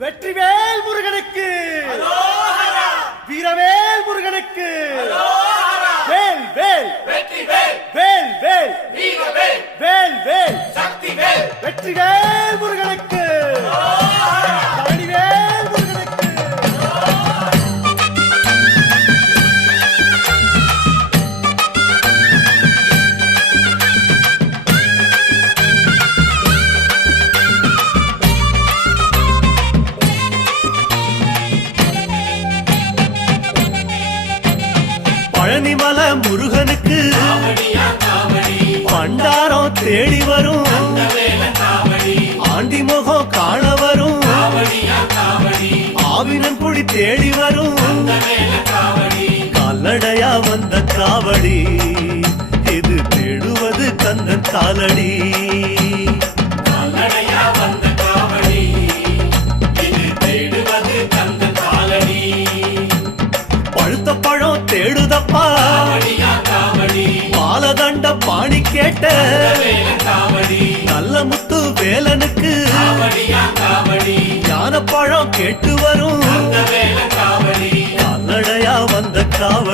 வெற்றிவேல் முருகனுக்கு, வீரவேல் முருகனுக்கு, வேல் வேல் வேல் வேல் வேல் வேல் வெற்றிவேல் முருகனுக்கு, பழனிவேல் முருகனுக்கு. பழனிமல முருகனுக்கு பண்டாரம் தேடி வரும், ஆண்டி முகம் காண வரும், ஆவினன் குடி தேடி வரும், கால்நடையா வந்த காவடி இது தேடுவது கந்தன் காலடி. பழுத்த பழம் தேடுதப்பா பாலதண்ட பாணி கேட்ட நல்ல முத்து வேலனுக்கு ஞான பழம் கேட்டு வரும், கால்நடையா வந்த காவடி.